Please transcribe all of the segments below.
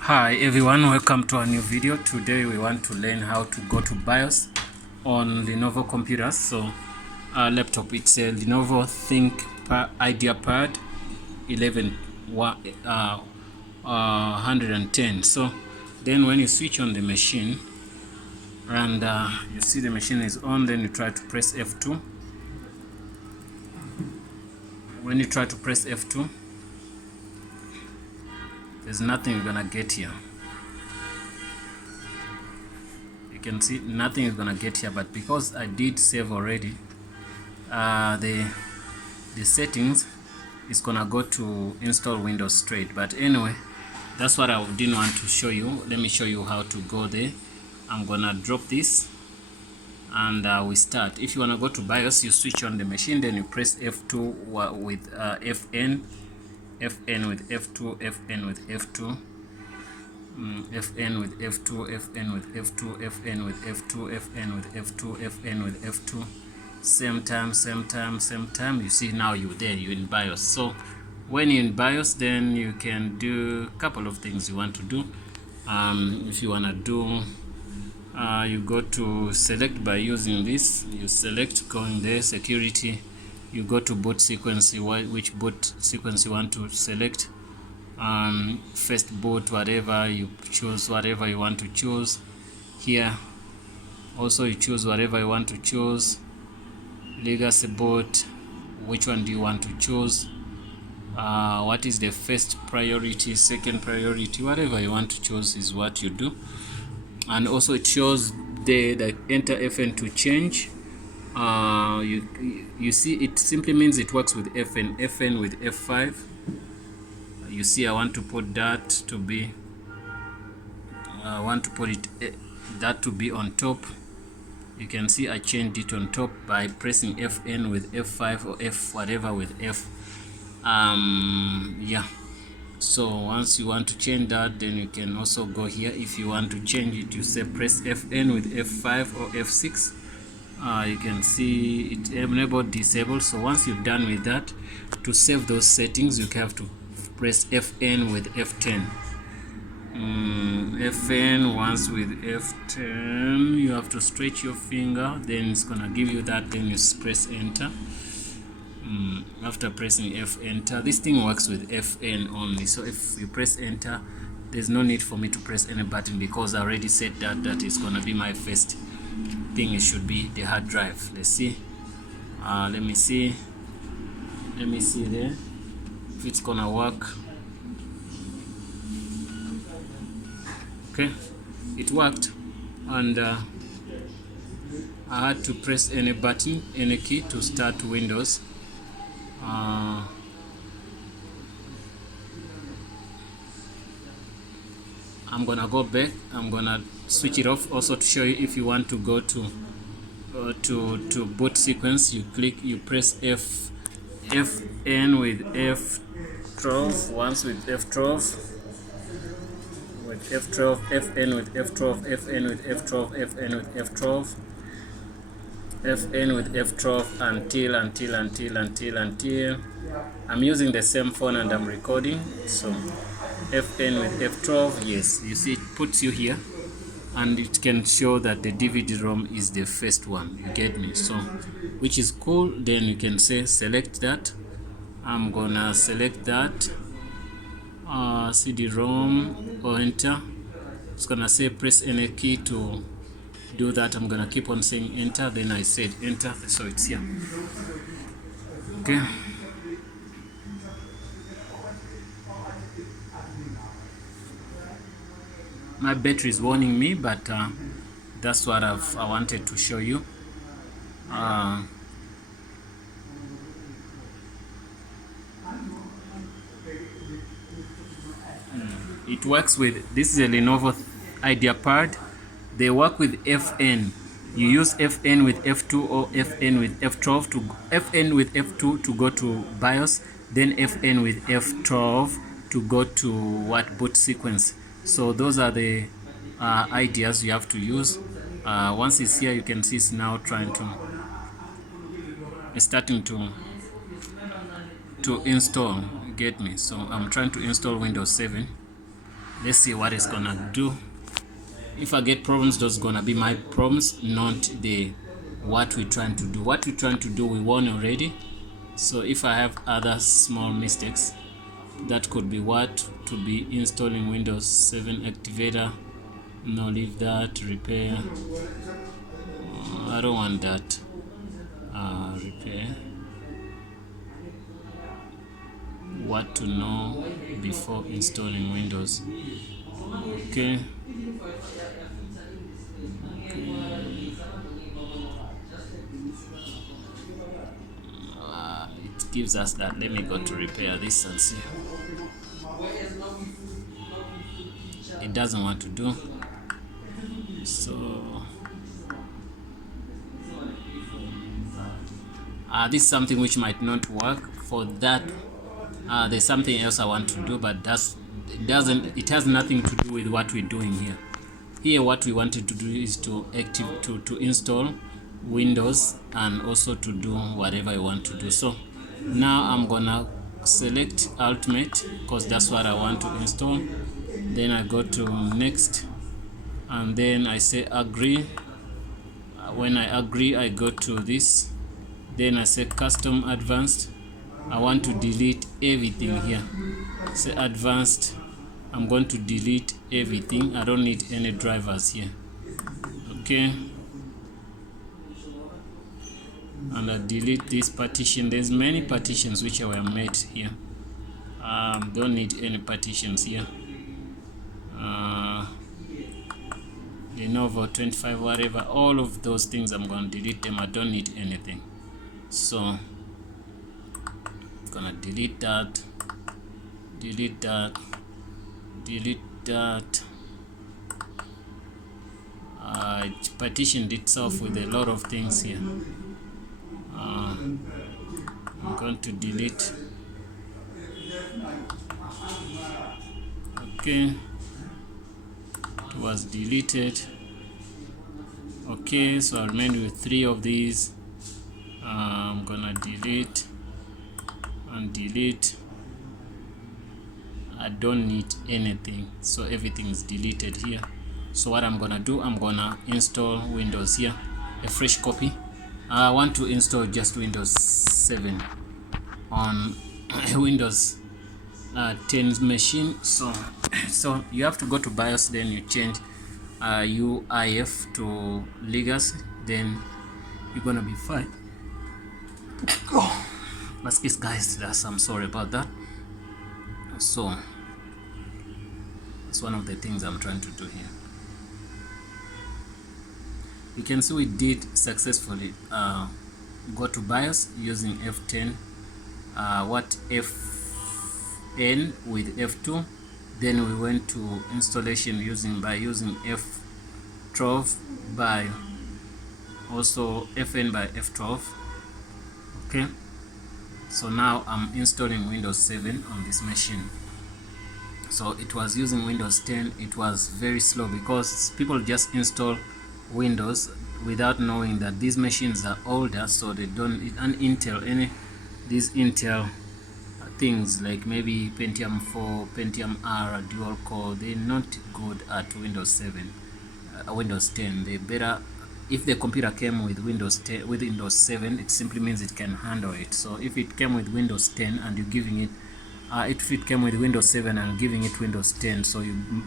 Hi everyone, welcome to a new video. Today we want to learn how to go to BIOS on Lenovo computers. So laptop, it's a Lenovo IdeaPad 110. So then when you switch on the machine and you see the machine is on, then you try to press F2. When you try to press F2, there's nothing you're gonna get here. You can see nothing is gonna get here, but because I did save already, the settings is gonna go to install Windows straight. But anyway, that's what I didn't want to show you. Let me show you how to go there. I'm gonna drop this and we start. If you wanna go to BIOS, you switch on the machine, then you press F2 with FN with F2, FN with F2, FN with F2, FN with F2, FN with F2, FN with F2, FN with F2. Same time. You see now you're there, you're in BIOS. So when you're in BIOS, then you can do a couple of things you want to do. If you want to do, you go to select by using this. You select, going there, security. You go to boot sequence, which boot sequence you want to select. First boot, whatever you choose, whatever you want to choose here. Also you choose whatever you want to choose. Legacy boot, which one do you want to choose? What is the first priority, second priority, whatever you want to choose is what you do. And also it shows the enter FN to change. You see, it simply means it works with FN with F5. You see, I want to put that to be that to be on top. You can see I changed it on top by pressing FN with F5 or F whatever with F. Yeah, so once you want to change that, then you can also go here. If you want to change it, you say press FN with F5 or F6. You can see it enabled, disable. So once you're done with that, to save those settings, you have to press FN with F10. FN once with F10, you have to stretch your finger, then it's gonna give you that, then you press enter. After pressing F enter, this thing works with FN only. So if you press enter, there's no need for me to press any button because I already said that is gonna be my first thing. It should be the hard drive. Let's see. Let me see there if it's gonna work. Okay, it worked, and I had to press any button, any key to start Windows. I'm gonna go back. I'm gonna switch it off also to show you. If you want to go to boot sequence, you press FN with F12, once with F12, with F12, FN with F12, FN with F12, FN with F12, FN with F12 until I'm using the same phone and I'm recording. So FN with F12, yes, you see it puts you here, and it can show that the DVD-ROM is the first one. You get me? So which is cool. Then you can say select that. I'm gonna select that CD-ROM or enter. It's gonna say press any key to do that. I'm gonna keep on saying enter, then I said enter, so it's here. Okay, my battery is warning me, but that's what I wanted to show you. It works with, this is a Lenovo IdeaPad. They work with FN. You use FN with F2 or FN with F12 to FN with F2 to go to BIOS, then FN with F12 to go to boot sequence. So those are the ideas you have to use. Once it's here, you can see it's now starting to install. You get me? So I'm trying to install Windows 7. Let's see what it's gonna do. If I get problems, those gonna be my problems, not the what we're trying to do. What we're trying to do, we won already. So if I have other small mistakes, that could be what to be installing Windows 7 activator. No, leave that. Repair. I don't want that. Repair. What to know before installing Windows. Okay. It gives us that. Let me go to repair this and see. It doesn't want to do. So this is something which might not work. For that, there's something else I want to do, but it has nothing to do with what we're doing here. Here what we wanted to do is to install Windows and also to do whatever I want to do. So now I'm gonna select Ultimate because that's what I want to install. Then I go to next and then I say agree. When I agree, I go to this, then I say custom advanced. I want to delete everything here. Say advanced. I'm going to delete everything. I don't need any drivers here. Okay, and I delete this partition. There's many partitions which were made here. Don't need any partitions here. Lenovo 25, whatever, all of those things I'm going to delete them. I don't need anything, so I'm gonna delete that, delete that, delete that. It partitioned itself with a lot of things here. I'm going to delete. Okay, it was deleted. Okay, so I remain with 3 of these. I'm gonna delete and delete. I don't need anything, so everything is deleted here. So what I'm gonna do, I'm gonna install Windows here, a fresh copy. I want to install just Windows 7 on Windows 10 machine. So you have to go to BIOS, then you change UIF to legacy, then you're gonna be fine. Excuse guys, I'm sorry about that. So it's one of the things I'm trying to do here. You can see we did successfully go to BIOS using F10, Fn with F2. Then we went to installation by using F12 by also Fn by F12. Okay, so now I'm installing Windows 7 on this machine. So it was using Windows 10. It was very slow because people just install Windows without knowing that these machines are older, so they don't these Intel things like maybe Pentium 4, Pentium R, dual core, they're not good at Windows 7, Windows 10. They better, if the computer came with Windows 10, with Windows 7, it simply means it can handle it. So if it came with Windows 10 and you're giving it, if it came with Windows 7 and giving it Windows 10, so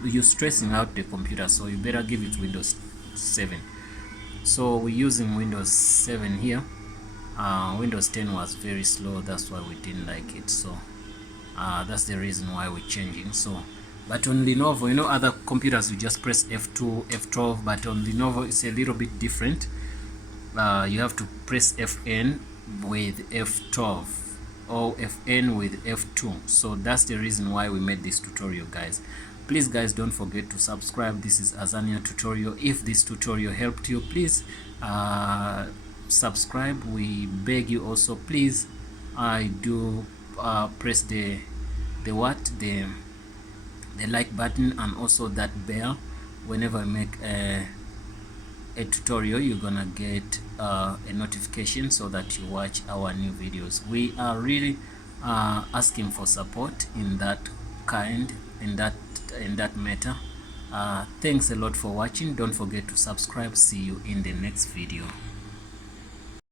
you're stressing out the computer. So you better give it Windows 7. So we're using Windows 7 here. Windows 10 was very slow, that's why we didn't like it. So that's the reason why we're changing. So but on Lenovo, you know, other computers you just press F2, F12, but on Lenovo it's a little bit different. You have to press Fn with F12 or Fn with F2. So that's the reason why we made this tutorial, guys. Please guys, don't forget to subscribe. This is Azania tutorial. If this tutorial helped you, please subscribe. We beg you also, please. I do press the like button and also that bell. Whenever I make a tutorial, you're gonna get a notification so that you watch our new videos. We are really asking for support in that that matter. Thanks a lot for watching. Don't forget to subscribe. See you in the next video.